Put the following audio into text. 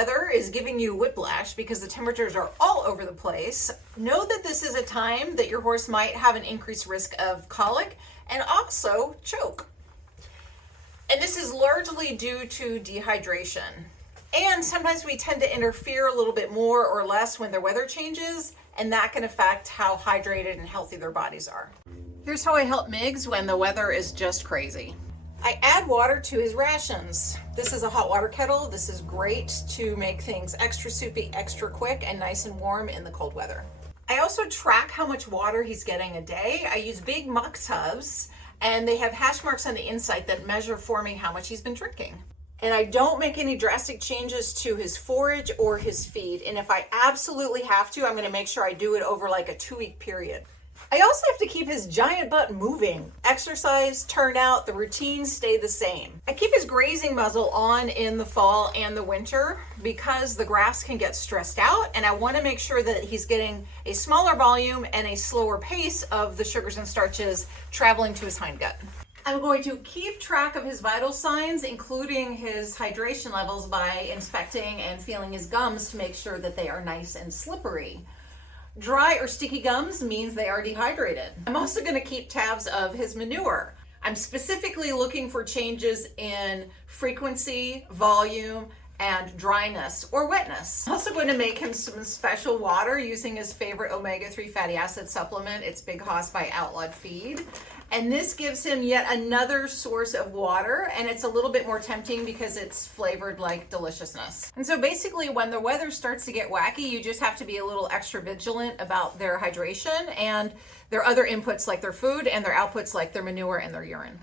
weather is giving you whiplash because the temperatures are all over the place, know that this is a time that your horse might have an increased risk of colic and also choke. And this is largely due to dehydration. And sometimes we tend to interfere a little bit more or less when the weather changes, and that can affect how hydrated and healthy their bodies are. Here's how I help Migs when the weather is just crazy. I add water to his rations. This is a hot water kettle. This is great to make things extra soupy, extra quick, and nice and warm in the cold weather. I also track how much water he's getting a day. I use big muck tubs, and they have hash marks on the inside that measure for me how much he's been drinking. And I don't make any drastic changes to his forage or his feed. And if I absolutely have to, I'm gonna make sure I do it over like a 2-week period. I also have to keep his giant butt moving. Exercise, turnout, the routines stay the same. I keep his grazing muzzle on in the fall and the winter because the grass can get stressed out, and I want to make sure that he's getting a smaller volume and a slower pace of the sugars and starches traveling to his hindgut. I'm going to keep track of his vital signs, including his hydration levels, by inspecting and feeling his gums to make sure that they are nice and slippery. Dry or sticky gums means they are dehydrated. I'm also going to keep tabs of his manure. I'm specifically looking for changes in frequency, volume, and dryness or wetness. I'm also going to make him some special water using his favorite omega-3 fatty acid supplement. It's Big Hoss by Outlawed Feed. And this gives him yet another source of water, and it's a little bit more tempting because it's flavored like deliciousness. And so basically when the weather starts to get wacky, you just have to be a little extra vigilant about their hydration and their other inputs like their food and their outputs like their manure and their urine.